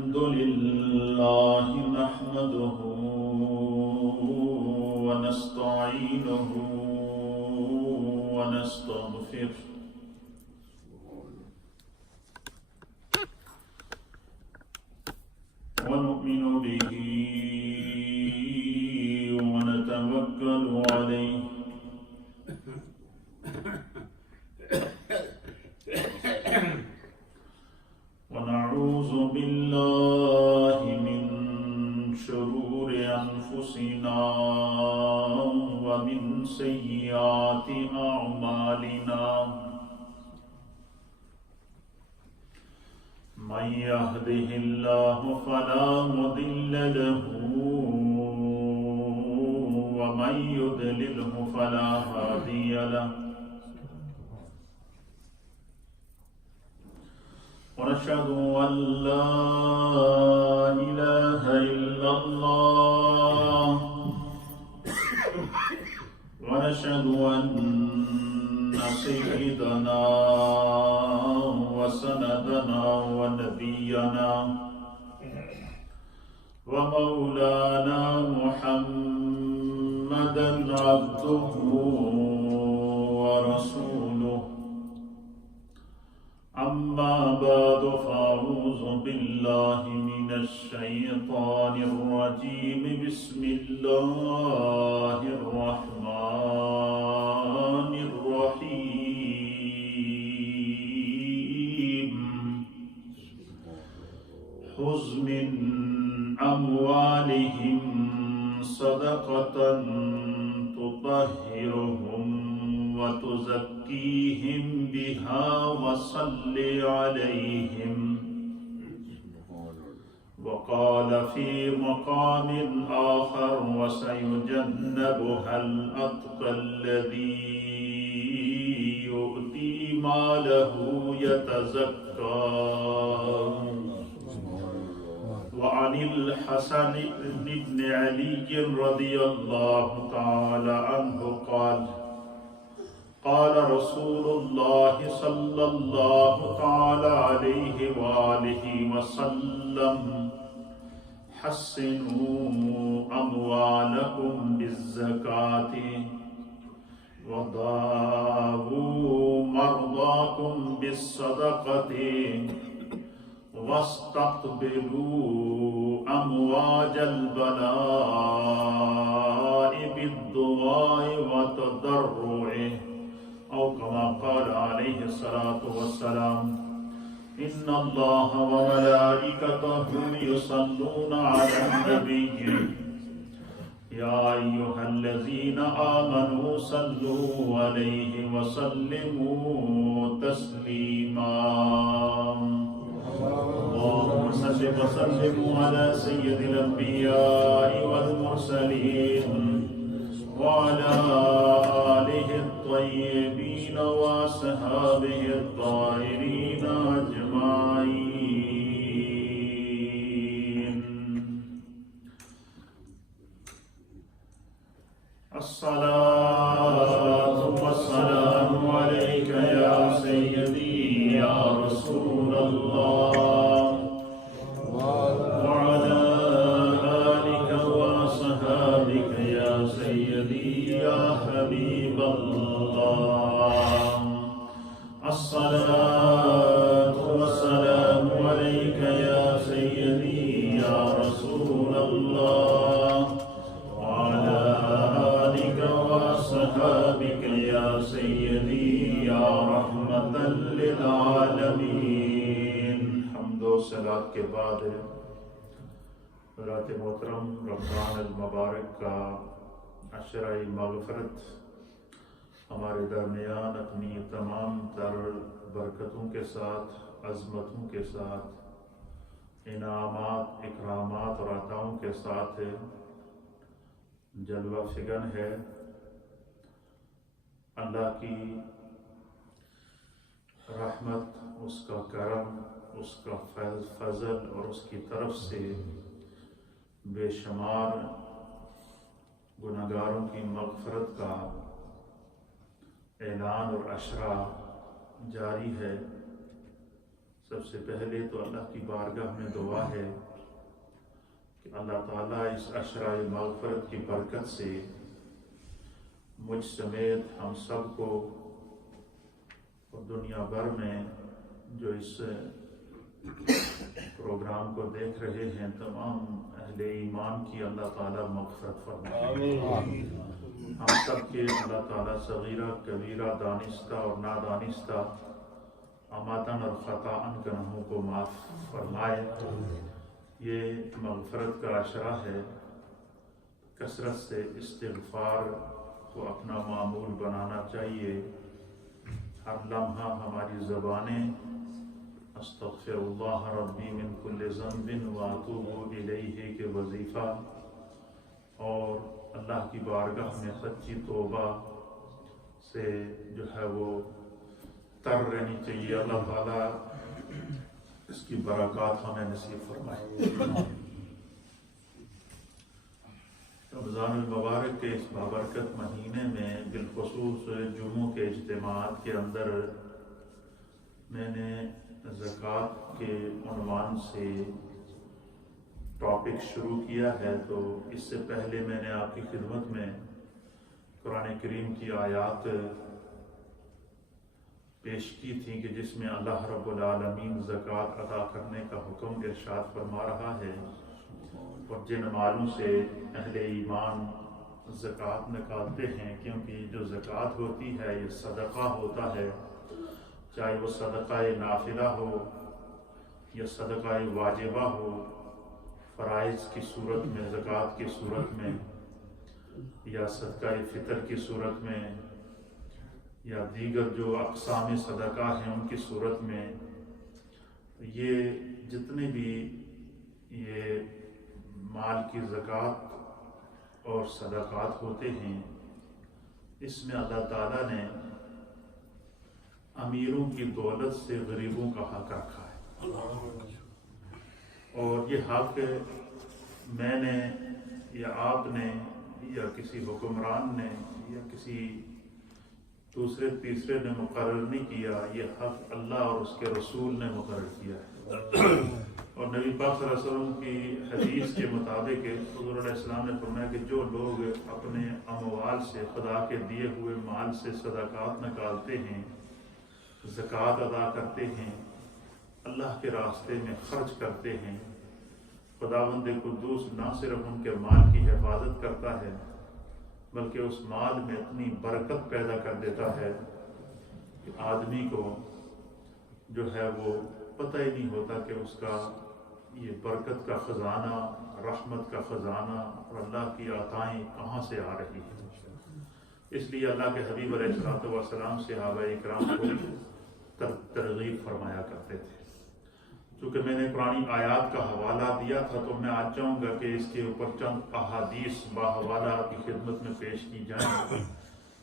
الحمد لله نحمده ونستعينه ونستغفره ونؤمن به ونتوكل عليه ونعوذ بالله من شرور أنفسنا ومن سيئات أعمالنا من يهده الله فلا مضل له ومن يضلله فلا هادي له ونشهد أن لا إله إلا الله ونشهد أن سيدنا وسندنا ونبينا ومولانا محمدا عبده ورسوله أما بعد فأعوذ بالله من الشيطان الرجيم بسم الله الرحمن الرحيم خذ من أموالهم صدقة تطهرهم وتزكيهم بها وصل عليهم وقال في مقام آخر وسيجنبها الأتقى الذي يؤتي ماله يتزكى وعن الحسن بن علي رضي الله تعالى عنه قال قال رسول الله صلى الله تعالى عليه وآله وسلم حسنوا أموالكم بالزكاة وداووا مرضاكم بالصدقة واستقبلوا أمواج البلاء بالدعاء وتضرعه أو كما قال عليه الصلاة والسلام إن الله وملائكته يصلون على النبي يا أيها الذين آمنوا صلوا عليه وسلموا تسليما اللهم صل وسلم على سيد الأنبياء والمرسلين وعلى آله الطيبين وأصحابه الطاهرين أجمعين الصلاة والسلام عليك يا سيدي يا رسول الله وعلى آلك وأصحابك يا سيدي يا حبيب الله الصلاة والسلام عليك يا سيدي يا رسول الله وعلى آلك وأصحابك يا سيدي يا رحمة للعالمين حمد و صلاة کے بعد حضرات محترم رمضان المبارک کا عشرہ مغفرت ہمارے درمیان اپنی تمام تر برکتوں کے ساتھ عظمتوں کے ساتھ انعامات اکرامات اور عطاؤں کے ساتھ جلوہ فگن ہے اللہ کی رحمت اس کا کرم اس کا فضل اور اس کی طرف سے بے شمار گناہگاروں کی مغفرت کا اعلان اور عشرہ جاری ہے۔ سب سے پہلے تو اللہ کی بارگاہ میں دعا ہے کہ اللہ تعالیٰ اس عشرہ مغفرت کی برکت سے مجھ سمیت ہم سب کو اور دنیا بھر میں جو اس پروگرام کو دیکھ رہے ہیں تمام اہل ایمان کی اللہ تعالیٰ مغفرت فرمائے. ہم سب کے اللہ تعالیٰ صغیرہ کبیرہ دانستہ اور نادانستہ اماتن اور خطاً گناہوں کو معاف فرمائے. یہ مغفرت کا عشرہ ہے. کثرت سے استغفار کو اپنا معمول بنانا چاہیے. ہر لمحہ ہماری زبانیں استغفر اللہ ربی من کل ذنب واتوب الیہ کے وظیفہ اور اللہ کی بارگاہ میں سچی توبہ سے جو ہے وہ تر رہنی چاہیے. اللہ تعالیٰ اس کی برکات ہمیں نصیب فرمائے. رمضان المبارک کے اس بابرکت مہینے میں بالخصوص جمعوں کے اجتماعات کے اندر میں نے زکوٰۃ کے عنوان سے ٹاپک شروع کیا ہے. تو اس سے پہلے میں نے آپ کی خدمت میں قرآن کریم کی آیات پیش کی تھی کہ جس میں اللہ رب العالمین زکوٰۃ ادا کرنے کا حکم ارشاد فرما رہا ہے اور جن مالوں سے اہل ایمان زکوٰۃ نکالتے ہیں، کیونکہ جو زکوٰۃ ہوتی ہے یہ صدقہ ہوتا ہے، چاہے وہ صدقہ نافلہ ہو یا صدقہ واجبہ ہو، فرائض کی صورت میں، زکوٰۃ کی صورت میں، یا صدقہ فطر کی صورت میں، یا دیگر جو اقسام صدقہ ہیں ان کی صورت میں. یہ جتنے بھی یہ مال کی زکوٰۃ اور صدقات ہوتے ہیں، اس میں اللہ تعالیٰ نے امیروں کی دولت سے غریبوں کا حق رکھا ہے. اور یہ حق میں نے یا آپ نے یا کسی حکمران نے یا کسی دوسرے تیسرے نے مقرر نہیں کیا. یہ حق اللہ اور اس کے رسول نے مقرر کیا ہے. اور نبی پاک صلی اللہ علیہ وسلم کی حدیث کے مطابق حضور علیہ السلام نے فرمایا کہ جو لوگ اپنے اموال سے، خدا کے دیے ہوئے مال سے صدقات نکالتے ہیں، زکوٰۃ ادا کرتے ہیں، اللہ کے راستے میں خرچ کرتے ہیں، خداوند قدوس نہ صرف ان کے مال کی حفاظت کرتا ہے بلکہ اس مال میں اتنی برکت پیدا کر دیتا ہے کہ آدمی کو جو ہے وہ پتہ ہی نہیں ہوتا کہ اس کا یہ برکت کا خزانہ، رحمت کا خزانہ اور اللہ کی عطائیں کہاں سے آ رہی ہیں. اس لیے اللہ کے حبیب علیہ الصلوۃ والسلام صحابہ اکرام کو ترغیب فرمایا کرتے تھے. چونکہ میں نے قرآن آیات کا حوالہ دیا تھا تو میں آج چاہوں گا کہ اس کے اوپر چند احادیث باحوالہ آپ کی خدمت میں پیش کی جائیں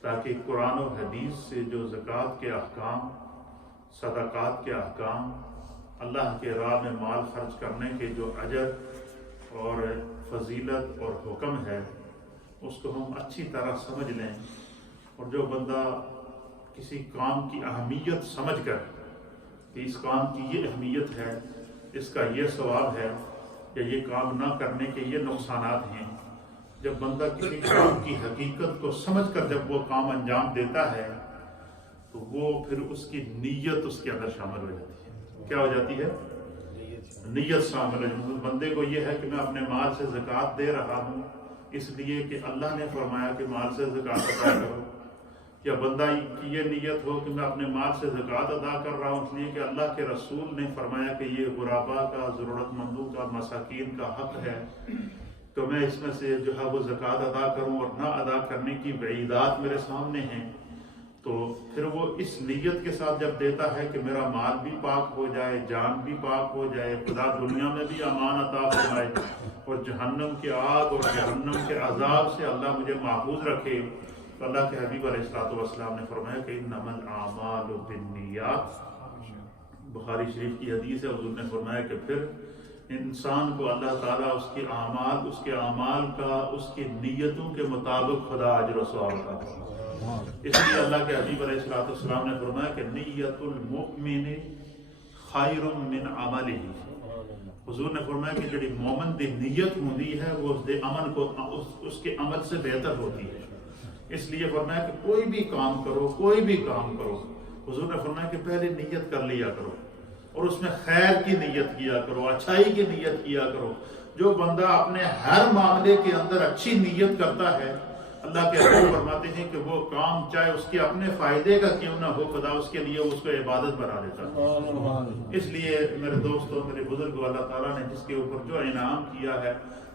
تاکہ قرآن و حدیث سے جو زکوٰۃ کے احکام، صدقات کے احکام، اللہ کے راہ میں مال خرچ کرنے کے جو اجر اور فضیلت اور حکم ہے اس کو ہم اچھی طرح سمجھ لیں. اور جو بندہ کسی کام کی اہمیت سمجھ کر کہ اس کام کی یہ اہمیت ہے، اس کا یہ ثواب ہے یا یہ کام نہ کرنے کے یہ نقصانات ہیں، جب بندہ کسی کام کی حقیقت کو سمجھ کر جب وہ کام انجام دیتا ہے تو وہ پھر اس کی نیت اس کے اندر شامل ہو جاتی ہے. کیا ہو جاتی ہے؟ نیت شامل ہے. بندے کو یہ ہے کہ میں اپنے مال سے زکوٰۃ دے رہا ہوں اس لیے کہ اللہ نے فرمایا کہ مال سے زکوٰۃ ادا کرو، یا بندہ کی یہ نیت ہو کہ میں اپنے مال سے زکوٰۃ ادا کر رہا ہوں اس لیے کہ اللہ کے رسول نے فرمایا کہ یہ غربا کا، ضرورت مندوں کا، مساکین کا حق ہے تو میں اس میں سے جو ہے وہ زکوٰۃ ادا کروں، اور نہ ادا کرنے کی وعیدات میرے سامنے ہیں. تو پھر وہ اس نیت کے ساتھ جب دیتا ہے کہ میرا مال بھی پاک ہو جائے، جان بھی پاک ہو جائے، خدا دنیا میں بھی امان عطا فرمائے اور جہنم کی آگ اور جہنم کے عذاب سے اللہ مجھے محفوظ رکھے، تو اللہ کے حبیب علیہ الصلوۃ والسلام نے فرمایا کہ انما الاعمال بالنیات. بخاری شریف کی حدیث ہے، حضور نے فرمایا کہ پھر انسان کو اللہ تعالیٰ اس کے اعمال، اس کے اعمال کا، اس کی نیتوں کے مطابق خدا اجر و ثواب عطا فرمائے. اس لیے اللہ کے حبیب علیہ الصلوۃ والسلام نے فرمایا کہ نیت المؤمن خیر من عملہ. حضور نے فرمایا کہ جڑی مومن دی نیت ہوندی ہے وہ اس دے عمل کو اس کے عمل سے بہتر ہوتی ہے. اس لیے فرمایا کہ کوئی بھی کام کرو، کوئی بھی کام کرو، حضور نے فرمایا کہ پہلے نیت کر لیا کرو اور اس میں خیر کی نیت کیا کرو، اچھائی کی نیت کیا کرو. جو بندہ اپنے ہر معاملے کے اندر اچھی نیت کرتا ہے، اللہ کے حضور فرماتے ہیں کہ وہ کام چاہے اس کے اپنے فائدے کا کیوں نہ ہو، خدا اس کے لیے اس کو عبادت بنا دیتا ہے. اس لیے میرے دوستوں، میرے بزرگوں، اللہ تعالیٰ نے جس کے اوپر جو انعام کیا ہے،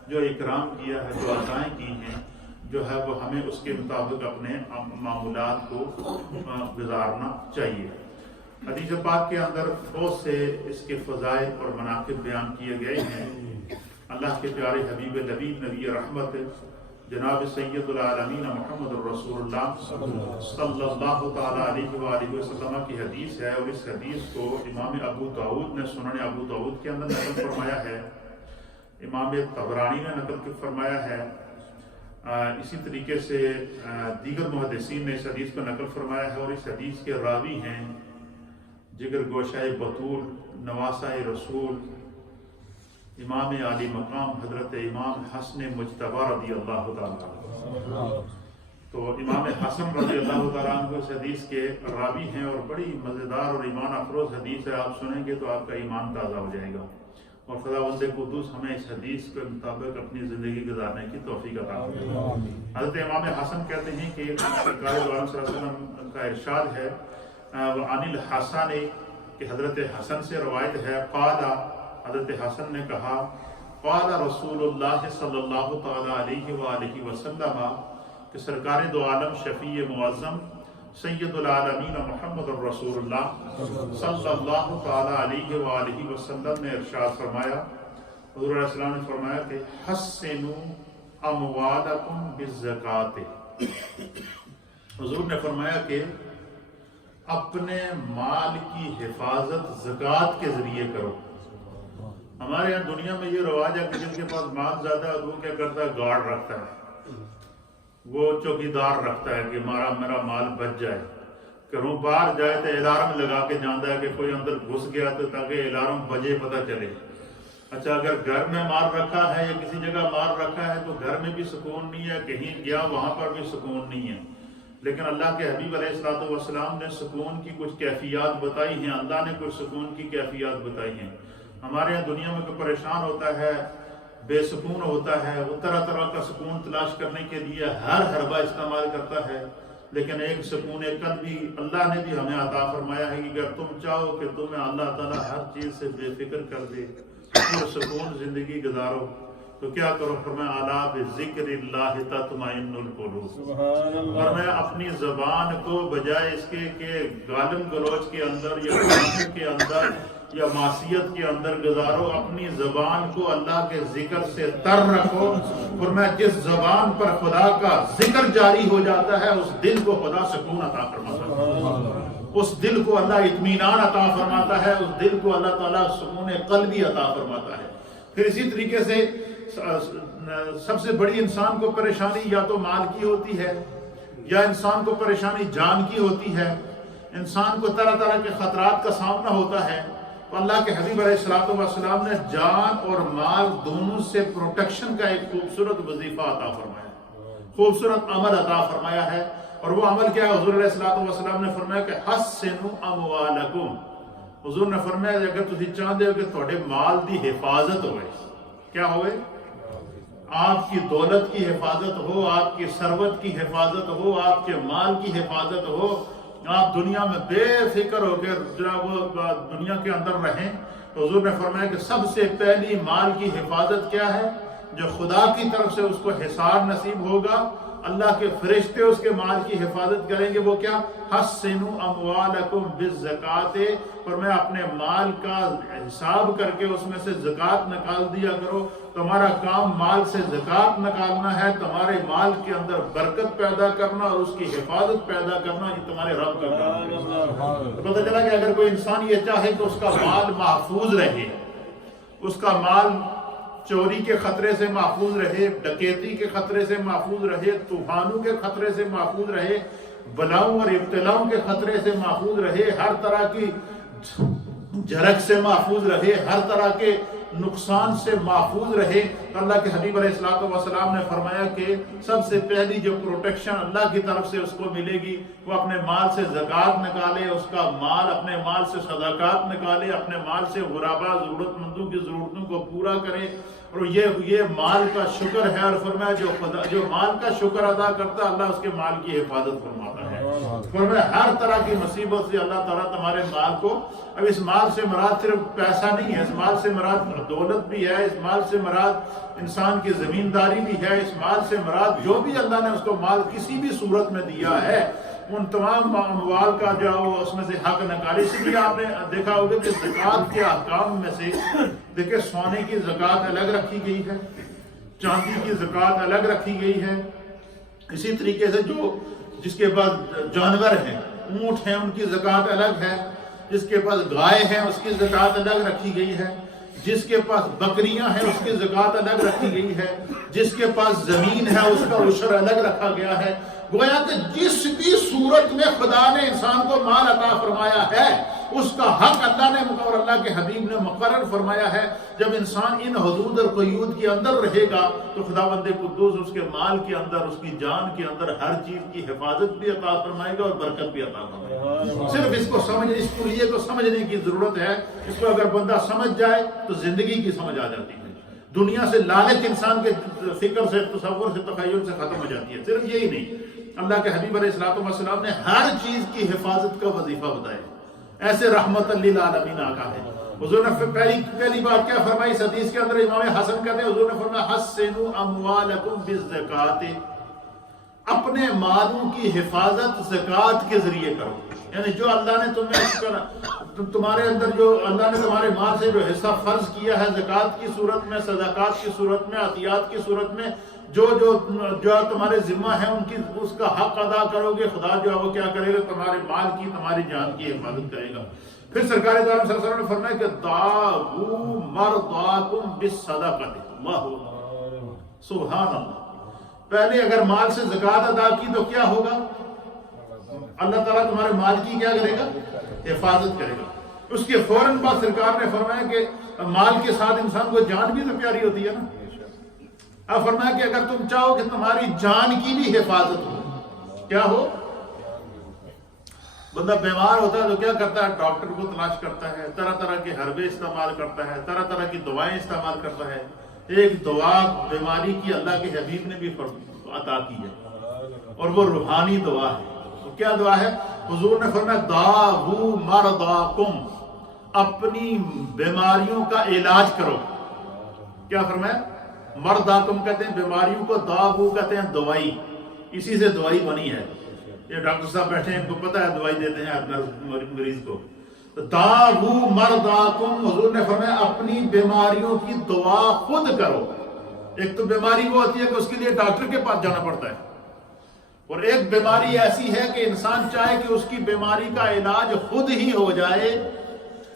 جو اکرام کیا ہے، جو عطائیں کی ہیں، جو ہے وہ ہمیں اس کے مطابق اپنے معمولات کو گزارنا چاہیے. حدیث پاک کے اندر بہت سے اس کے فضائل اور مناقب بیان کیے گئے ہیں. اللہ کے پیارے حبیب لبیب نبی رحمت جناب سید العالمین محمد الرسول اللہ صلی اللہ تعالیٰ علیہ وآلہ وسلم کی حدیث ہے، اور اس حدیث کو امام ابو داؤد نے سنن ابو داؤد کے اندر نقل فرمایا ہے، امام طبرانی نے نقل فرمایا ہے. اسی طریقے سے دیگر محدثین نے اس حدیث کو نقل فرمایا ہے، اور اس حدیث کے راوی ہیں جگر گوشہ بطول، نواسہ رسول، امام عالی مقام حضرت امام حسن مجتبی رضی اللہ تعالیٰ. تو امام حسن رضی اللہ تعالیٰ عنہ اس حدیث کے راوی ہیں، اور بڑی مزیدار اور ایمان افروز حدیث ہے. آپ سنیں گے تو آپ کا ایمان تازہ ہو جائے گا، اور خداوند قدوس ہمیں اس حدیث کے مطابق اپنی زندگی گزارنے کی توفیق عطا فرمائے. حضرت امام حسن کہتے ہیں کہ سرکار دو عالم صلی اللہ علیہ وسلم کا ارشاد ہے، وعن الحسن، کہ حضرت حسن سے روایت ہے، قال، حضرت حسن نے کہا، قال رسول اللہ صلی اللہ تعالیٰ علیہ وآلہ وسلم، کہ سرکار دو عالم شفیع معظم سید العالمین محمد الرسول اللہ صلی اللہ تعالیٰ علیہ وآلہ وسلم نے ارشاد فرمایا، حضور علیہ السلام نے فرمایا کہ حسنوا اموالکم بالزکاۃ. حضور نے فرمایا کہ اپنے مال کی حفاظت زکوٰۃ کے ذریعے کرو. ہمارے یہاں دنیا میں یہ رواج ہے کہ جن کے پاس مال زیادہ ہے وہ کیا کرتا ہے، گارڈ رکھتا ہے، وہ چوکیدار رکھتا ہے کہ میرا مال بچ جائے. گھروں باہر جائے تو الارم لگا کے جانتا ہے کہ کوئی اندر گھس گیا تو تاکہ الارم بجے پتہ چلے. اچھا، اگر گھر میں مال رکھا ہے یا کسی جگہ مال رکھا ہے تو گھر میں بھی سکون نہیں ہے، کہیں گیا وہاں پر بھی سکون نہیں ہے. لیکن اللہ کے حبیب علیہ الصلوۃ والسلام نے سکون کی کچھ کیفیات بتائی ہیں، اللہ نے کچھ سکون کی کیفیات بتائی ہیں. ہمارے یہاں دنیا میں کوئی پریشان ہوتا ہے، بے سکون ہوتا ہے، وہ طرح طرح کا سکون تلاش کرنے کے لیے ہر حربہ استعمال کرتا ہے. لیکن ایک سکون قلبی اللہ نے بھی ہمیں عطا فرمایا ہے کہ اگر تم چاہو کہ تمہیں اللہ تعالیٰ ہر چیز سے بے فکر کر دے، سکون زندگی گزارو، تو کیا کرو؟ فرمایا الا بذکر اللہ تطمئن القلوب. فرمایا اپنی زبان کو بجائے اس کے کہ گالم گلوچ کے اندر یا گناہ کے اندر یا معصیت کے اندر گزارو، اپنی زبان کو اللہ کے ذکر سے تر رکھو. فرمایا جس زبان پر خدا کا ذکر جاری ہو جاتا ہے اس دل کو خدا سکون عطا فرماتا ہے، اس دل کو اللہ اطمینان عطا فرماتا ہے، اس دل کو اللہ تعالیٰ سکون قلبی عطا فرماتا ہے. پھر اسی طریقے سے سب سے بڑی انسان کو پریشانی یا تو مال کی ہوتی ہے، یا انسان کو پریشانی جان کی ہوتی ہے. انسان کو طرح طرح کے خطرات کا سامنا ہوتا ہے. تو اللہ کے حبیب علیہ السلام نے جان اور مال دونوں سے پروٹیکشن کا ایک خوبصورت وظیفہ عطا فرمایا، خوبصورت عمل عطا فرمایا ہے. اور وہ عمل کیا ہے؟ حضور علیہ السلام نے فرمایا کہ حسنوا اموالکم. حضور نے فرمایا اگر تسی چاہتے ہو کہ تھوڑے مال دی حفاظت ہوئے، کیا ہوئے؟ آپ کی دولت کی حفاظت ہو، آپ کی ثروت کی حفاظت ہو، آپ کے مال کی حفاظت ہو، آپ دنیا میں بے فکر ہو کے دنیا کے اندر رہیں، تو حضور نے فرمایا کہ سب سے پہلی مال کی حفاظت کیا ہے؟ جو خدا کی طرف سے اس کو حصار نصیب ہوگا، اللہ کے فرشتے اس کے مال کی حفاظت کریں گے، وہ کیا؟ حسنوا اموالکم بالزکاۃ. اور میں اپنے مال کا حساب کر کے اس میں سے زکوٰۃ نکال دیا کرو. تمہارا کام مال سے زکوٰۃ نکالنا ہے، تمہارے مال کے اندر برکت پیدا کرنا اور اس کی حفاظت پیدا کرنا، یہ تمہارے رب کا کام ہے. تو پتہ چلا کہ اگر کوئی انسان یہ چاہے کہ اس کا مال محفوظ رہے، اس کا مال چوری کے خطرے سے محفوظ رہے، ڈکیتی کے خطرے سے محفوظ رہے، طوفانوں کے خطرے سے محفوظ رہے، بلاؤں اور ابتلاؤں کے خطرے سے محفوظ رہے، ہر طرح کی جھڑک سے محفوظ رہے، ہر طرح کے نقصان سے محفوظ رہے۔ اللہ کے حبیب علیہ الصلوۃ والسلام نے فرمایا کہ سب سے پہلی جو پروٹیکشن اللہ کی طرف سے اس کو ملے گی، وہ اپنے مال سے زکوٰۃ نکالے، اس کا مال اپنے مال سے صدقات نکالے، اپنے مال سے غربا ضرورت مندوں کی ضرورتوں کو پورا کرے، اور یہ مال کا شکر ہے۔ اور فرمایا جو مال کا شکر ادا کرتا ہے، اللہ اس کے مال کی حفاظت فرماتا ہے۔ فرمایا ہر طرح کی مصیبت سے اللہ تعالیٰ تمہارے مال کو، اب اس مال سے مراد صرف پیسہ نہیں ہے، اس مال سے مراد دولت بھی ہے، اس مال سے مراد انسان کی زمینداری بھی ہے، اس مال سے مراد جو بھی اللہ نے اس کو مال کسی بھی صورت میں دیا ہے، ان تمام اموال کا جو اس میں سے حق نکالے۔ اسی لیے آپ نے دیکھا ہوگا کہ زکوٰۃ کے احکام میں سے دیکھیں، سونے کی زکوٰۃ الگ رکھی گئی ہے، چاندی کی زکوٰۃ الگ رکھی گئی ہے، اسی طریقے سے جس کے پاس جانور ہیں، اونٹ ہیں، ان کی زکوٰۃ الگ ہے، جس کے پاس گائے ہیں اس کی زکوٰۃ الگ رکھی گئی ہے، جس کے پاس بکریاں ہیں اس کی زکوٰۃ الگ رکھی گئی ہے، جس کے پاس زمین ہے اس کا عشر الگ رکھا گیا ہے۔ گویا کہ جس بھی صورت میں خدا نے انسان کو مال عطا فرمایا ہے، اس کا حق اللہ نے اور اللہ کے حبیب نے مقرر فرمایا ہے۔ جب انسان ان حدود اور قیود کے اندر رہے گا تو خداوند قدوس اس کے مال کے اندر، اس کی جان کے اندر ہر چیز کی حفاظت بھی عطا فرمائے گا اور برکت بھی عطا فرمائے گا۔ صرف اس کو لیے تو سمجھنے کی ضرورت ہے۔ اس کو اگر بندہ سمجھ جائے تو زندگی کی سمجھ آ جاتی ہے۔ دنیا سے لالچ انسان کے فکر سے، تصور سے، تخیل سے ختم ہو جاتی ہے۔ صرف یہی نہیں، اللہ کے حبیب علیہ الصلوۃ والسلام نے ہر چیز کی حفاظت کا وظیفہ بتایا، ایسے رحمت للعالمین آقا ہے۔ حضور نے پہلی بات کیا فرمائی؟ اس حدیث کے اندر امام حسن کہتے ہیں، حضور نے فرمایا حسنوا اموالکم بالزکوٰۃ، اپنے مالوں کی حفاظت زکوٰۃ کے ذریعے کرو۔ یعنی جو اللہ نے تمہارے اندر، جو اللہ نے تمہارے مال سے جو حصہ فرض کیا ہے زکوٰۃ کی صورت میں، صدقات کی صورت میں، عطیات کی صورت میں، جو تمہارے ذمہ ہے ان کی، اس کا حق ادا کرو گے، خدا جو ہے وہ کیا کرے گا؟ تمہارے مال کی، تمہاری جان کی حفاظت کرے گا۔ پھر سرکار دو عالم صلی اللہ علیہ وسلم نے فرمایا کہ داعوا مرضاکم بالصدقۃ، اللہ سبحان اللہ۔ پہلے اگر مال سے زکوٰۃ ادا کی تو کیا ہوگا؟ اللہ تعالیٰ تمہارے مال کی کیا کرے گا؟ حفاظت کرے گا۔ اس کے فوراً بعد سرکار نے فرمایا کہ مال کے ساتھ انسان کو جان بھی تو پیاری ہوتی ہے نا۔ اب فرمایا کہ اگر تم چاہو کہ تمہاری جان کی بھی حفاظت ہو، کیا ہو؟ بندہ بیمار ہوتا ہے تو کیا کرتا ہے؟ ڈاکٹر کو تلاش کرتا ہے، طرح طرح کے حربے استعمال کرتا ہے، طرح طرح کی دوائیں استعمال کرتا ہے۔ ایک دعا بیماری کی اللہ کے حبیب نے بھی عطا کی ہے، اور وہ روحانی دعا ہے۔ کیا دعا ہے؟ حضور نے فرمایا داعوا مرضاکم، اپنی بیماریوں کا علاج کرو۔ کیا فرمایا؟ مرضاکم کہتے ہیں بیماریوں کو، داعوا کہتے ہیں دوائی، اسی سے دوائی بنی ہے۔ یہ ڈاکٹر صاحب بیٹھے ہیں، ان کو پتہ ہے دوائی دیتے ہیں ہر مریض کو۔ داعوا مرضاکم، حضور نے فرمایا اپنی بیماریوں کی دعا خود کرو۔ ایک تو بیماری وہ ہوتی ہے کہ اس کے لیے ڈاکٹر کے پاس جانا پڑتا ہے، اور ایک بیماری ایسی ہے کہ انسان چاہے کہ اس کی بیماری کا علاج خود ہی ہو جائے،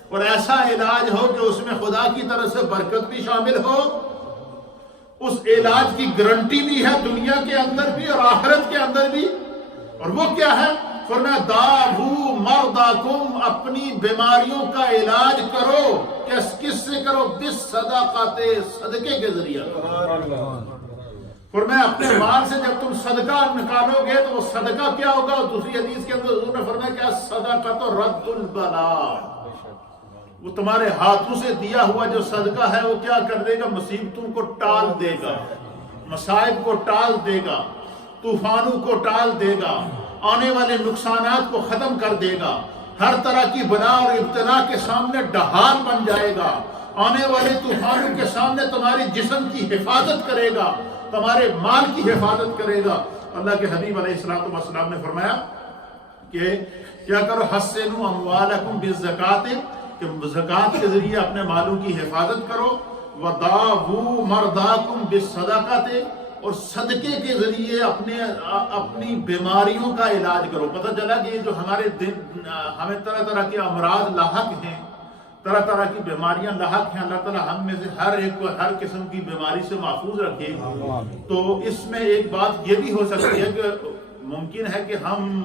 اور ایسا علاج ہو کہ اس میں خدا کی طرف سے برکت بھی شامل ہو، اس علاج کی گارنٹی بھی ہے دنیا کے اندر بھی اور آخرت کے اندر بھی۔ اور وہ کیا ہے؟ فرمایا داعوا مرضاکم، اپنی بیماریوں کا علاج کرو۔ کس سے کرو؟ بالصدقات، صدقے کے ذریعے۔ فرمایا اپنے مال سے جب تم صدقہ نکالو گے تو وہ صدقہ کیا ہوگا؟ دوسری حدیث کے اندر حضور نے فرمایا کیا؟ صدقۃ رد البلاء، وہ تمہارے ہاتھوں سے دیا ہوا جو صدقہ ہے وہ کیا کر دے گا؟ مصیبتوں کو ٹال دے گا، مصائب کو ٹال دے گا، طوفانوں کو ٹال دے گا، آنے والے نقصانات کو ختم کر دے گا، ہر طرح کی بلا اور ابتلا کے سامنے ڈھال بن جائے گا، آنے والے طوفانوں کے سامنے تمہاری جسم کی حفاظت کرے گا، تمہارے مال کی حفاظت کرے گا۔ اللہ کے حبیب علیہ الصلوۃ والسلام نے فرمایا کہ کیا کرو؟ حسنوا اموالکم بالزکوٰۃ، کہ زکوٰۃ کے ذریعے اپنے مالوں کی حفاظت کرو، وداعوا مرضاکم بالصدقۃ، اور صدقے کے ذریعے اپنی بیماریوں کا علاج کرو۔ پتہ چلا کہ یہ جو ہمیں طرح طرح کے امراض لاحق ہیں، طرح طرح کی بیماریاں لاحق ہیں، اللہ تعالیٰ ہم میں سے ہر ایک کو ہر قسم کی بیماری سے محفوظ رکھے۔ تو اس میں ایک بات یہ بھی ہو سکتی ہے کہ ممکن ہے کہ ہم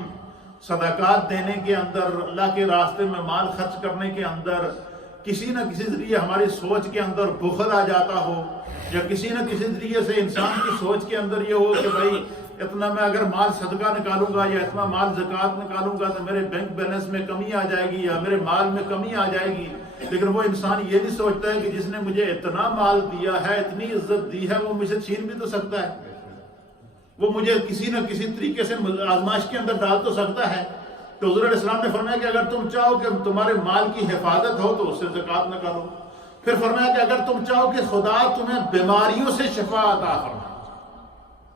صدقات دینے کے اندر، اللہ کے راستے میں مال خرچ کرنے کے اندر کسی نہ کسی ذریعے ہماری سوچ کے اندر بخل آ جاتا ہو، یا کسی نہ کسی ذریعے سے انسان کی سوچ کے اندر یہ ہو کہ بھائی اتنا میں اگر مال صدقہ نکالوں گا یا اتنا مال زکوٰۃ نکالوں گا تو میرے بینک بیلنس میں کمی آ جائے گی یا میرے مال میں کمی آ جائے گی، لیکن وہ انسان یہ نہیں سوچتا ہے کہ جس نے مجھے اتنا مال دیا ہے، اتنی عزت دی ہے، وہ مجھے چھین بھی تو سکتا ہے، وہ مجھے کسی نہ کسی طریقے سے آزمائش کے اندر ڈال تو سکتا ہے۔ تو حضور علیہ السلام نے فرمایا کہ اگر تم چاہو کہ تمہارے مال کی حفاظت ہو تو اس سے زکوٰۃ نکالو۔ پھر فرمایا کہ اگر تم چاہو کہ خدا تمہیں بیماریوں سے شفا عطا فرمائے،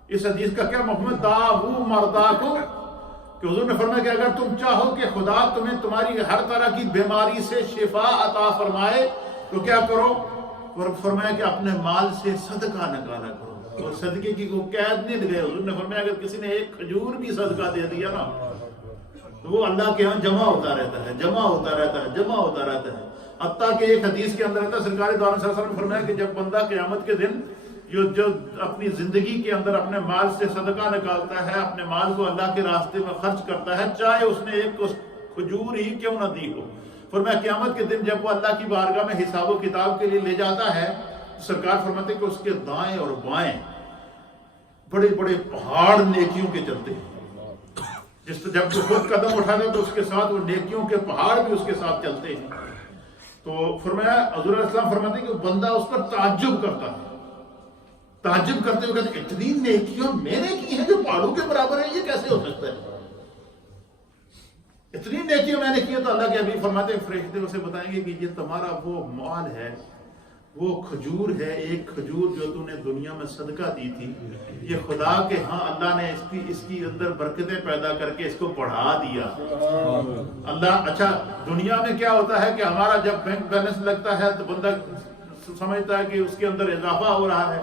اس حدیث کا کیا مفہوم ہے؟ داؤ مرداکم، کہ حضور نے فرمایا کہ اگر تم چاہو کہ خدا تمہیں تمہاری ہر طرح کی بیماری سے شفا عطا فرمائے تو کیا کرو؟ اور فرمایا کہ اپنے مال سے صدقہ نکالا کرو، اور صدقے کی کوئی قید نہیں لگے۔ حضور نے فرمایا اگر کسی نے ایک کھجور بھی صدقہ دے دیا نا تو وہ اللہ کے ہاں جمع ہوتا رہتا ہے، جمع ہوتا رہتا ہے، جمع ہوتا رہتا ہے۔ حتیٰ کہ ایک حدیث کے اندر رہتا ہے، سرکار دو عالم صلی اللہ علیہ وسلم نے فرمایا کہ جب بندہ قیامت کے دن جو اپنی زندگی کے اندر اپنے مال سے صدقہ نکالتا ہے، اپنے مال کو اللہ کے راستے میں خرچ کرتا ہے، چاہے اس نے ایک کھجور ہی کیوں نہ دی ہو، فرمایا قیامت کے دن جب وہ اللہ کی بارگاہ میں حساب و کتاب کے لیے لے جاتا ہے، سرکار فرماتے ہیں کہ اس کے دائیں اور بائیں بڑے بڑے پہاڑ نیکیوں کے چلتے ہیں، جب وہ خود قدم اٹھاتا ہے تو اس کے ساتھ وہ نیکیوں کے پہاڑ بھی اس کے ساتھ چلتے ہیں۔ تو فرمایا حضور علیہ السلام فرماتے ہیں کہ بندہ اس پر تعجب کرتا ہے، تعجب کرتے ہوئے کہتے ہیں اتنی نیکیاں میں نے کی ہیں جو پہاڑوں کے برابر ہیں، یہ کیسے ہو سکتا ہے؟ اتنی نیکیاں میں نے کی ہیں۔ تو اللہ کے حبیب فرماتے ہیں فرشتے اسے بتائیں گے کہ یہ تمہارا وہ مال ہے، وہ کھجور ہے، ایک کھجور جو تم نے دنیا میں صدقہ دی تھی، یہ خدا کے ہاں اللہ نے اس کی اندر برکتیں پیدا کر کے اس کو بڑھا دیا۔ اللہ اچھا دنیا میں کیا ہوتا ہے کہ ہمارا جب بینک بیلنس لگتا ہے تو بندہ سمجھتا ہے کہ اس کے اندر اضافہ ہو رہا ہے،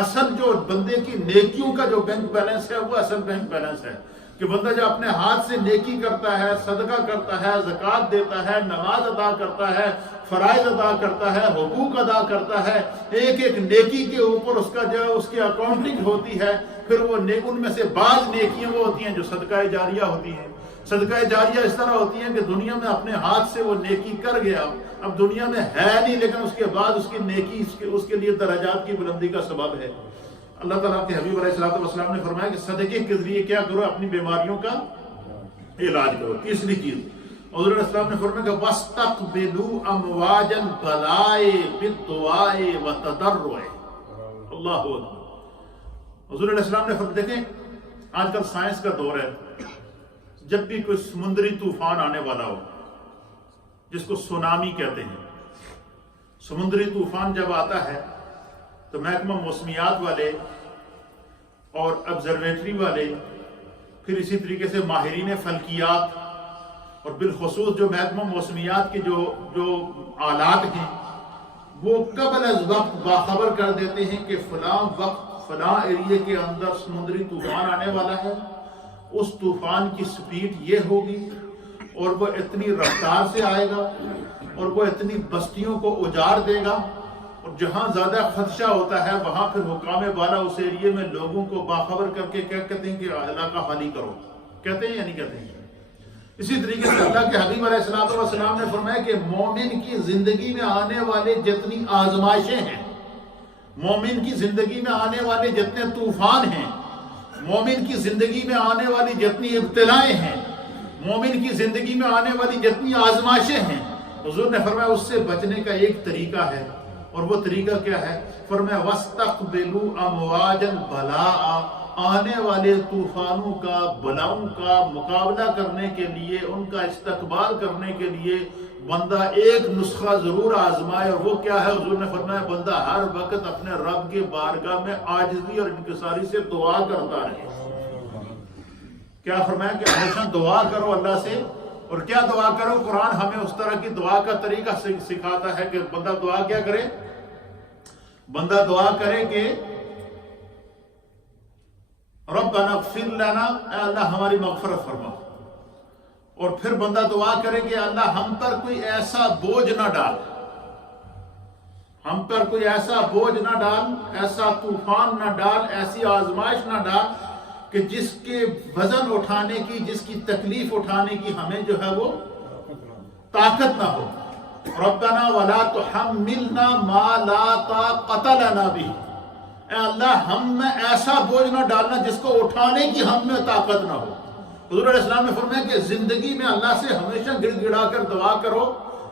اصل جو بندے کی نیکیوں کا جو بینک بیلنس ہے وہ اصل بینک بیلنس ہے کہ بندہ جو اپنے ہاتھ سے نیکی کرتا ہے، صدقہ کرتا ہے، زکوٰۃ دیتا ہے، نماز ادا کرتا ہے، فرائض ادا کرتا ہے، حقوق ادا کرتا ہے، ایک ایک نیکی کے اوپر اس کا جو اس کی اکاؤنٹنگ ہوتی ہے، پھر وہ ان میں سے بعض نیکیاں وہ ہوتی ہیں جو صدقہ جاریہ ہوتی ہیں۔ صدقہ جاریہ اس طرح ہوتی ہیں کہ دنیا میں اپنے ہاتھ سے وہ نیکی کر گیا، اب دنیا میں ہے نہیں، لیکن اس کے بعد اس کی نیکی اس کے لیے درجات کی بلندی کا سبب ہے۔ اللہ تعالیٰ کے حبیب علیہ السلام نے فرمایا کہ صدقے کے ذریعے کیا کرو؟ اپنی بیماریوں کا علاج کرو۔ تیسری چیز حضور علیہ السلام نے فرمایا کہ وَاسْتَقْبِلُوا أَمْوَاجَ الْبَلَاءِ بِالدُّعَاءِ وَالتَّضَرُّعِ۔ اللہ اکبر۔ حضور علیہ السلام نے فرمایا دیکھیں آج کل سائنس کا دور ہے، جب بھی کوئی سمندری طوفان آنے والا ہو جس کو سونامی کہتے ہیں، سمندری طوفان جب آتا ہے تو محکمہ موسمیات والے اور آبزرویٹری والے، پھر اسی طریقے سے ماہرین فلکیات اور بالخصوص جو محکمہ موسمیات کے جو آلات ہیں وہ قبل از وقت باخبر کر دیتے ہیں کہ فلاں وقت فلاں ایریے کے اندر سمندری طوفان آنے والا ہے، اس طوفان کی سپیڈ یہ ہوگی اور وہ اتنی رفتار سے آئے گا اور وہ اتنی بستیوں کو اجاڑ دے گا، اور جہاں زیادہ خدشہ ہوتا ہے وہاں پھر حکام بالا اس ایریے میں لوگوں کو باخبر کر کے کیا کہتے ہیں کہ علاقہ خالی کرو، کہتے ہیں یا نہیں کہتے ہیں؟ اسی طریقے سے اللہ کے حبیب علیہ السلام نے فرمایا کہ مومن کی زندگی میں آنے والے جتنی آزمائشیں ہیں، مومن کی زندگی میں آنے والے جتنے طوفان ہیں، مومن کی زندگی میں آنے والی جتنی ابتلائیں ہیں، مومن کی زندگی میں آنے والی جتنی آزمائشیں ہیں، حضور نے فرمایا اس سے بچنے کا ایک طریقہ ہے، اور وہ طریقہ کیا ہے؟ فرمایا وَاسْتَقْبِلُوا أَمْوَاجَ الْبَلَاءِ، آنے والے طوفانوں کا، بلاؤں کا مقابلہ کرنے کے لیے، ان کا استقبال کرنے کے لیے بندہ ایک نسخہ ضرور آزمائے، اور وہ کیا ہے؟ حضور نے فرمایا بندہ ہر وقت اپنے رب کے بارگاہ میں عاجزی اور انکساری سے دعا کرتا رہے۔ کیا فرمایا کہ ہمیشہ دعا کرو اللہ سے، اور کیا دعا کرو؟ قرآن ہمیں اس طرح کی دعا کا طریقہ سکھاتا ہے کہ بندہ دعا کیا کرے؟ بندہ دعا کرے کہ ربنا اغفر لنا، اے اللہ ہماری مغفرت فرما، اور پھر بندہ دعا کرے کہ اللہ ہم پر کوئی ایسا بوجھ نہ ڈال، ہم پر کوئی ایسا بوجھ نہ ڈال، ایسا طوفان نہ ڈال، ایسی آزمائش نہ ڈال کہ جس کے وزن اٹھانے کی، جس کی تکلیف اٹھانے کی ہمیں جو ہے وہ طاقت نہ ہو۔ ربنا ولا تحملنا ما لا طاقت لنا به، اے اللہ ہم میں ایسا بوجھ نہ ڈالنا جس کو اٹھانے کی ہم میں طاقت نہ ہو۔ حضور علیہ السلام نے فرمایا کہ زندگی میں اللہ سے ہمیشہ گڑ گڑا کر دعا کرو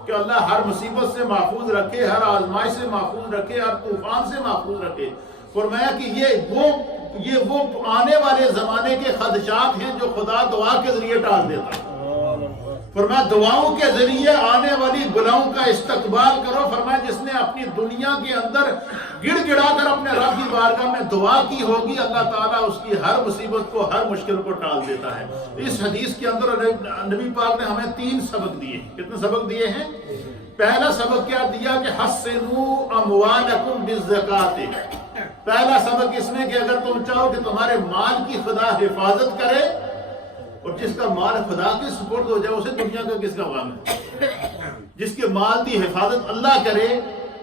کہ اللہ ہر مصیبت سے محفوظ رکھے، ہر آزمائش سے محفوظ رکھے، ہر طوفان سے محفوظ رکھے۔ فرمایا کہ یہ وہ آنے والے زمانے کے خدشات ہیں جو خدا دعا کے ذریعے ٹال دیتا ہے۔ فرمایا دعاؤں کے ذریعے آنے والی بلاؤں کا استقبال کرو۔ فرمایا جس نے اپنی دنیا کے اندر گڑ گڑا کر اپنے رب کی بارگاہ میں دعا کی ہوگی، اللہ تعالیٰ اس کی ہر مصیبت کو، ہر مشکل کو ٹال دیتا ہے۔ اس حدیث کے اندر نبی پاک نے ہمیں 3 سبق دیے۔ کتنے سبق دیے ہیں؟ پہلا سبق کیا دیا کہ حسنوا اموالکم بالزکات۔ پہلا سبق اس میں کہ اگر تم چاہو کہ تمہارے مال کی خدا حفاظت کرے، اور جس کا مال خدا کے سپرد ہو جائے اسے دنیا کا کس کا غم ہے؟ جس کے مال کی حفاظت اللہ کرے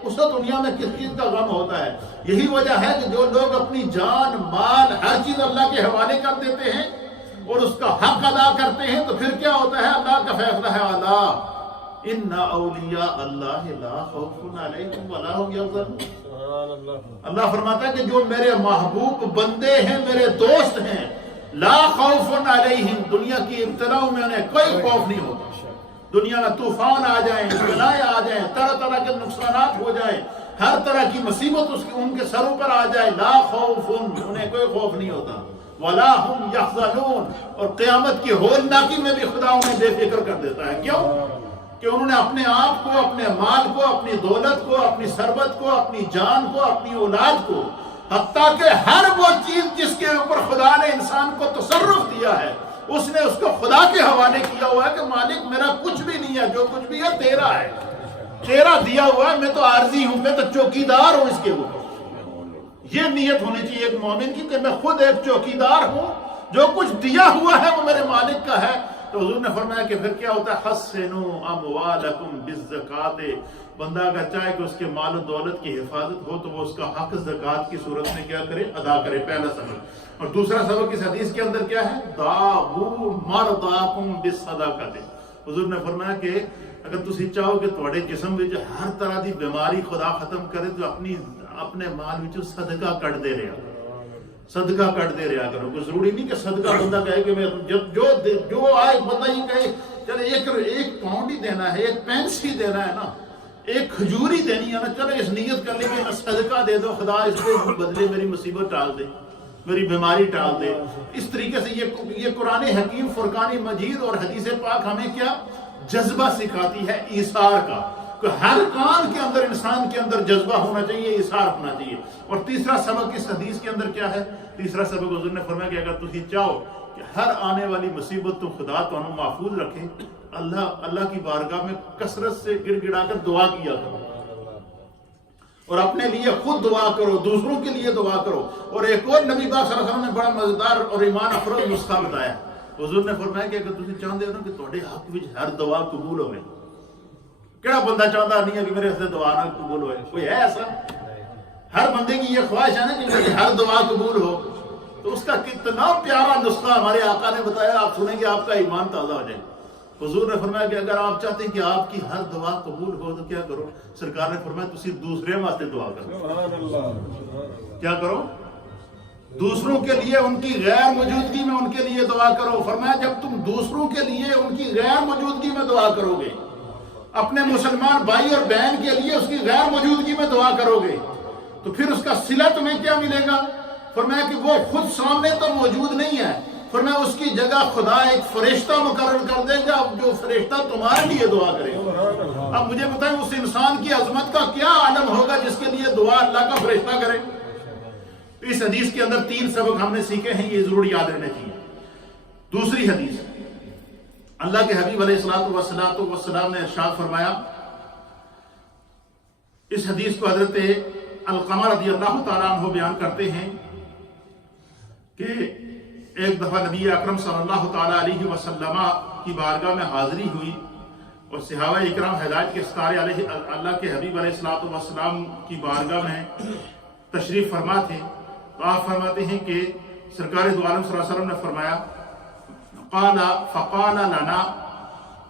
اسے دنیا میں کس چیز کا غم ہوتا ہے؟ یہی وجہ ہے کہ جو لوگ اپنی جان، مال، ہر چیز اللہ کے حوالے کر دیتے ہیں اور اس کا حق ادا کرتے ہیں تو پھر کیا ہوتا ہے؟ اللہ کا فیصلہ ہے الا ان اولیاء اللہ لا خوف علیہم ولا هم یحزنون۔ اللہ فرماتا ہے کہ جو میرے محبوب بندے ہیں، میرے دوست ہیں، لا خوف علیہم، دنیا کی ابتلاؤں میں انہیں کوئی خوف نہیں ہوتا۔ دنیا میں طوفان آ جائیں، بلائیں آ جائیں، طرح طرح کے نقصانات ہو جائیں، ہر طرح کی مصیبت ان کے سروں پر آ جائے، لا خوف، انہیں کوئی خوف نہیں ہوتا، ولا هم یحزنون، اور قیامت کی ہولناکی میں بھی خدا انہیں بے فکر کر دیتا ہے۔ کیوں؟ کہ انہوں نے اپنے آپ کو، اپنے مال کو، اپنی دولت کو، اپنی ثروت کو، اپنی جان کو، اپنی اولاد کو، حتیٰ کہ ہر وہ چیز جس کے اوپر خدا نے انسان کو تصرف دیا ہے اس نے اس کو خدا کے حوالے کیا ہوا ہے کہ مالک میرا کچھ بھی نہیں ہے، جو کچھ بھی ہے تیرا ہے، تیرا دیا ہوا ہے، میں تو عارضی ہوں، میں تو چوکیدار ہوں اس کے اوپر۔ یہ نیت ہونی چاہیے ایک مومن کی کہ میں خود ایک چوکیدار ہوں، جو کچھ دیا ہوا ہے وہ میرے مالک کا ہے۔ تو حضور نے فرمایا کہ پھر کیا ہوتا ہے؟ حسنوا اموالکم بالزکات، بندہ اگر چاہے کہ اس کے مال و دولت کی حفاظت ہو تو وہ اس کا حق زکوٰۃ کی صورت میں کیا کرے؟ ادا کرے، پہلا سبق۔ اور دوسرا سبق اس حدیث کے اندر کیا ہے؟ داؤوا مرضاکم بالصدقۃ۔ حضور نے فرمایا کہ اگر تسی چاہو کہ تواڈے جسم وچ ہر طرح دی بیماری خدا ختم کرے تو اپنے مال وچ صدقہ کٹ دے رہا، صدقہ کٹ دے رہا کرو۔ کوئی ضروری نہیں کہ صدقہ بندہ کہے کہ میں جو آئے بندہ یہ کہے چلے ایک پاؤنڈ ہی دینا ہے، ایک پینس ہی دینا ہے نا، ایک کھجور ہی دینی ہے نا، چلو اس نیت کر لیں کہ صدقہ دے دو، خدا اس کے بدلے میری مصیبت ٹال دے، میری بیماری ٹال دے۔ اس طریقے سے یہ قرآن حکیم، فرقان مجید اور حدیث پاک ہمیں کیا جذبہ سکھاتی ہے؟ ایثار کا، کہ ہر کام کے اندر انسان کے اندر جذبہ ہونا چاہیے، ایثار ہونا چاہیے۔ اور تیسرا سبق اس حدیث کے اندر کیا ہے؟ تیسرا سبق حضور نے فرمایا کہ اگر تسی چاہو کہ ہر آنے والی مصیبت تو خدا تمہیں محفوظ رکھے، اللہ کی بارگاہ میں کثرت سے گڑ گڑا کر دعا کیا کرو، اور اپنے لیے خود دعا کرو، دوسروں کے لیے دعا کرو۔ اور ایک اور نبی پاک صلی اللہ علیہ وسلم نے بڑا مزیدار اور ایمان افروز نسخہ بتایا۔ حضور نے فرمایا کہ اگر تسی چاہتے ہو نا کہ تواڈے حق وچ ہر دعا قبول ہوئے، کیڑا بندہ چاہتا نہیں ہے کہ میرے سے دعا نہ قبول ہوئے؟ کوئی ہے ایسا؟ ہر بندے کی یہ خواہش ہے نا کہ میری ہر دعا قبول ہو۔ تو اس کا کتنا پیارا نسخہ ہمارے آقا نے بتایا، آپ سنیں گے آپ کا ایمان تازہ ہو جائے۔ حضور نے فرمایا کہ اگر آپ چاہتے ہیں کہ آپ کی ہر دعا قبول ہو تو کیا کرو؟ سرکار نے فرمایا تسی دوسرے واسطے دعا کرو۔ کیا کرو؟ دوسروں کے لیے ان کی غیر موجودگی میں ان کے لیے دعا کرو۔ فرمایا جب تم دوسروں کے لیے ان کی غیر موجودگی میں دعا کرو گے، اپنے مسلمان بھائی اور بہن کے لیے اس کی غیر موجودگی میں دعا کرو گے، تو پھر اس کا صلہ تمہیں کیا ملے گا؟ فرمایا کہ وہ خود سامنے تو موجود نہیں ہے، فرمایا اس کی جگہ خدا ایک فرشتہ مقرر کر دے گا جو فرشتہ تمہارے لیے دعا کرے گا۔ اب مجھے بتائیں اس انسان کی عظمت کا کیا عالم ہوگا جس کے لیے دعا اللہ کا فرشتہ کرے؟ اس حدیث کے اندر 3 سبق ہم نے سیکھے ہیں، یہ ضرور یاد رہنے چاہیے۔ دوسری حدیث، اللہ کے حبیب علیہ الصلوۃ والسلام نے ارشاد فرمایا، اس حدیث کو حضرت علقمہ رضی اللہ تعالیٰ عنہ بیان کرتے ہیں کہ ایک دفعہ نبی اکرم صلی اللہ تعالیٰ علیہ وسلم کی بارگاہ میں حاضری ہوئی اور صحابہ اکرام ہدایت کے ستارے علیہ اللہ کے حبیب علیہ الصلوۃ والسلام کی بارگاہ میں تشریف فرما تھے۔ تو آپ فرماتے ہیں کہ سرکار دو عالم صلی اللہ علیہ وسلم نے فرمایا، فقال لنا،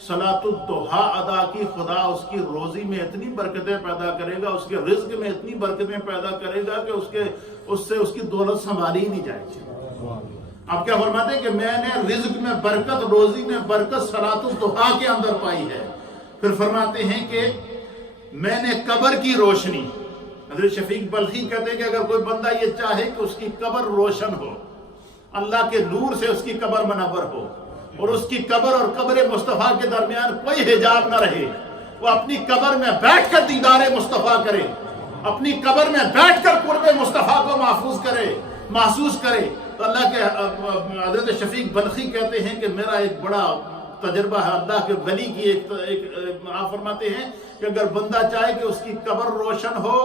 صلاۃ الضحیٰ ادا کی، خدا اس کی روزی میں اتنی برکتیں پیدا کرے گا، اس کے رزق میں اتنی برکتیں پیدا کرے گا کہ اس سے اس کی دولت سنبھالی ہی نہیں جائے گی۔ آپ کیا فرماتے ہیں کہ میں نے رزق میں برکت، روزی میں برکت صلاۃ الضحیٰ کے اندر پائی ہے۔ پھر فرماتے ہیں کہ میں نے قبر کی روشنی، حضرت شفیق بلخی کہتے ہیں کہ اگر کوئی بندہ یہ چاہے کہ اس کی قبر روشن ہو، اللہ کے نور سے اس کی قبر منور ہو، اور اس کی قبر اور قبر مصطفیٰ کے درمیان کوئی حجاب نہ رہے، وہ اپنی قبر میں بیٹھ کر دیدار مصطفیٰ کرے، اپنی قبر میں بیٹھ کر قرب مصطفیٰ کو محسوس کرے، تو اللہ کے حضرت شفیق بلخی کہتے ہیں کہ میرا ایک بڑا تجربہ ہے اللہ کے ولی کی، آپ فرماتے ہیں کہ اگر بندہ چاہے کہ اس کی قبر روشن ہو،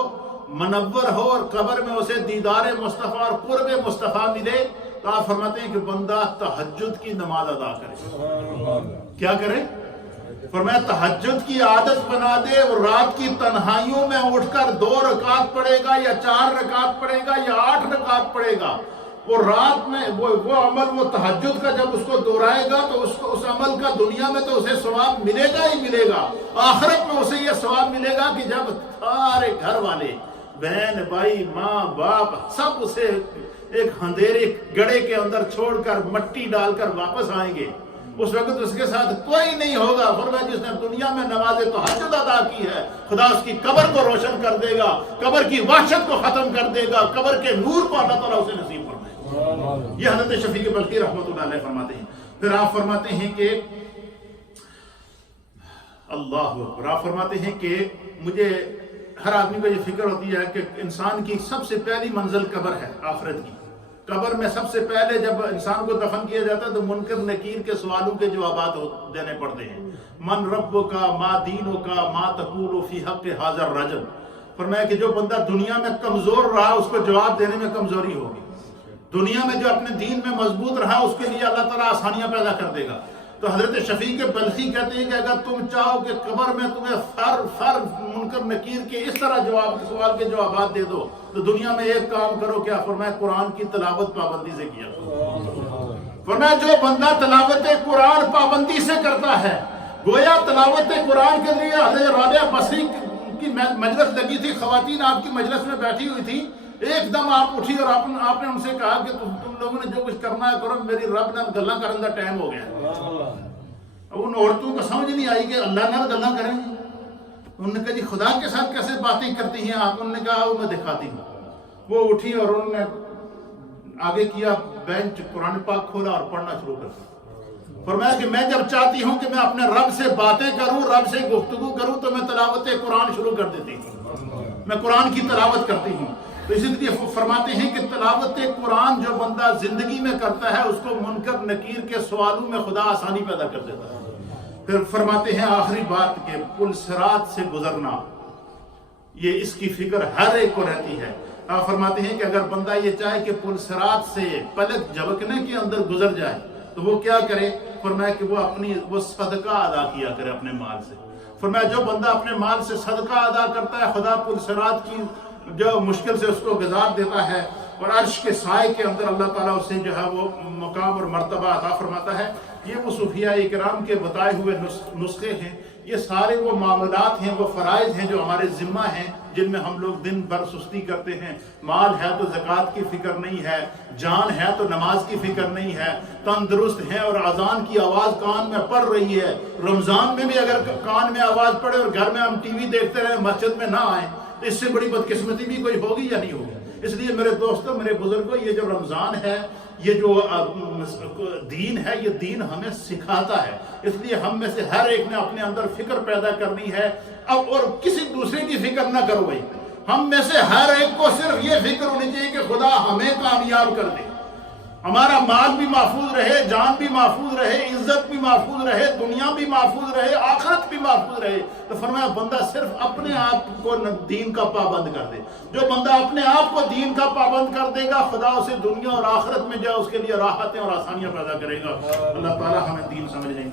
منور ہو، اور قبر میں اسے دیدار مصطفیٰ اور قرب مصطفیٰ ملے، تو آپ فرماتے ہیں کہ بندہ تہجد کی نماز ادا کرے۔ کیا کرے؟ فرمایا تہجد کی عادت بنا دے، اور رات کی تنہائیوں میں اٹھ کر 2 رکعت پڑھے گا یا 4 رکعت پڑھے گا یا 8 رکعت پڑھے گا، اور رات میں وہ عمل، وہ تہجد کا جب اس کو دہرائے گا تو اس عمل کا دنیا میں تو اسے ثواب ملے گا ہی ملے گا، آخرت میں اسے یہ ثواب ملے گا کہ جب سارے گھر والے، بہن بھائی، ماں باپ، سب اسے ایک اندھیرے گڑھے کے اندر چھوڑ کر مٹی ڈال کر واپس آئیں گے، اس وقت اس کے ساتھ کوئی نہیں ہوگا۔ فرمایا جس نے دنیا میں نماز تہجد ادا کی ہے، خدا اس کی قبر کو روشن کر دے گا، قبر کی وحشت کو ختم کر دے گا، قبر کے نور کو اللہ تعالیٰ اسے نصیب فرمائے۔ یہ حضرت شفیق بلخی رحمۃ اللہ علیہ فرماتے ہیں۔ پھر آپ فرماتے ہیں کہ اللہ اکبر، آپ فرماتے ہیں کہ مجھے ہر آدمی کو یہ فکر ہوتی ہے کہ انسان کی سب سے پہلی منزل قبر ہے، آخرت کی۔ قبر میں سب سے پہلے جب انسان کو دفن کیا جاتا ہے تو منکر نکیر کے سوالوں کے جوابات دینے پڑتے ہیں۔ من ربک ما دینک ما تقول فی حق ھذا الرجل، فرمایا کہ جو بندہ دنیا میں کمزور رہا اس کو جواب دینے میں کمزوری ہوگی، دنیا میں جو اپنے دین میں مضبوط رہا اس کے لیے اللہ تعالیٰ آسانیاں پیدا کر دے گا۔ تو حضرت شفیق بلخی کہتے ہیں کہ اگر تم چاہو کہ قبر میں تمہیں فر منکر نکیر کے اس طرح سوال کے جوابات دے دو، تو دنیا میں ایک کام کرو، کیا فرمایا؟ قرآن کی تلاوت پابندی سے کیا۔ فرمایا جو بندہ تلاوت قرآن پابندی سے کرتا ہے، گویا تلاوت قرآن کے لیے حضرت رابعہ بصری کی مجلس لگی تھی، خواتین آپ کی مجلس میں بیٹھی ہوئی تھی، ایک دم آپ اٹھی اور آپ نے ان سے کہا کہ تم لوگوں نے جو کچھ کرنا ہے کرو، میری رب نے گلاں کرنے کا ٹائم ہو گیا۔ اب ان عورتوں کو سمجھ نہیں آئی کہ اللہ نال گلاں کریں گے۔ انہوں نے کہا جی خدا کے ساتھ کیسے باتیں کرتی ہیں آپ؟ انہوں نے کہا وہ میں دکھاتی ہوں۔ وہ اٹھی اور انہوں نے آگے کیا، بینچ قرآن پاک کھولا اور پڑھنا شروع کر دیا۔ فرمایا کہ میں جب چاہتی ہوں کہ میں اپنے رب سے باتیں کروں، رب سے گفتگو کروں، تو میں تلاوت قرآن شروع کر دیتی ہوں، میں قرآن کی تلاوت کرتی ہوں۔ تو اسی لیے فرماتے ہیں کہ تلاوت قرآن جو بندہ زندگی میں کرتا ہے اس کو منکر نکیر کے سوالوں میں خدا آسانی پیدا کر دیتا ہے۔ پھر فرماتے ہیں آخری بات کہ پل صراط سے گزرنا، یہ اس کی فکر ہر ایک کو رہتی ہے۔ آپ فرماتے ہیں کہ اگر بندہ یہ چاہے کہ پل صراط سے پلک جھپکنے کے اندر گزر جائے تو وہ کیا کرے؟ فرمایا کہ وہ صدقہ ادا کیا کرے اپنے مال سے۔ فرمایا جو بندہ اپنے مال سے صدقہ ادا کرتا ہے، خدا پل صراط کی جو مشکل سے اس کو گزار دیتا ہے، اور عرش کے سائے کے اندر اللہ تعالیٰ اسے جو ہے وہ مقام اور مرتبہ عطا فرماتا ہے۔ یہ وہ صوفیاء کرام کے بتائے ہوئے نسخے ہیں، یہ سارے وہ معاملات ہیں، وہ فرائض ہیں جو ہمارے ذمہ ہیں، جن میں ہم لوگ دن بھر سستی کرتے ہیں۔ مال ہے تو زکوٰۃ کی فکر نہیں ہے، جان ہے تو نماز کی فکر نہیں ہے، تندرست ہیں اور اذان کی آواز کان میں پڑ رہی ہے۔ رمضان میں بھی اگر کان میں آواز پڑے اور گھر میں ہم ٹی وی دیکھتے رہیں، مسجد میں نہ آئیں، تو اس سے بڑی بدقسمتی بھی کوئی ہوگی یا نہیں ہوگی؟ اس لیے میرے دوستوں، میرے بزرگوں، یہ جو رمضان ہے، یہ جو دین ہے، یہ دین ہمیں سکھاتا ہے۔ اس لیے ہم میں سے ہر ایک نے اپنے اندر فکر پیدا کرنی ہے، اور کسی دوسرے کی فکر نہ کرو بھائی، ہم میں سے ہر ایک کو صرف یہ فکر ہونی چاہیے کہ خدا ہمیں کامیاب کر دے، ہمارا مال بھی محفوظ رہے، جان بھی محفوظ رہے، عزت بھی محفوظ رہے، دنیا بھی محفوظ رہے، آخرت بھی محفوظ رہے۔ تو فرمایا بندہ صرف اپنے آپ کو دین کا پابند کر دے۔ جو بندہ اپنے آپ کو دین کا پابند کر دے گا، خدا اسے دنیا اور آخرت میں جو اس کے لیے راحتیں اور آسانیاں پیدا کرے گا۔ اللہ تعالیٰ ہمیں دین سمجھنے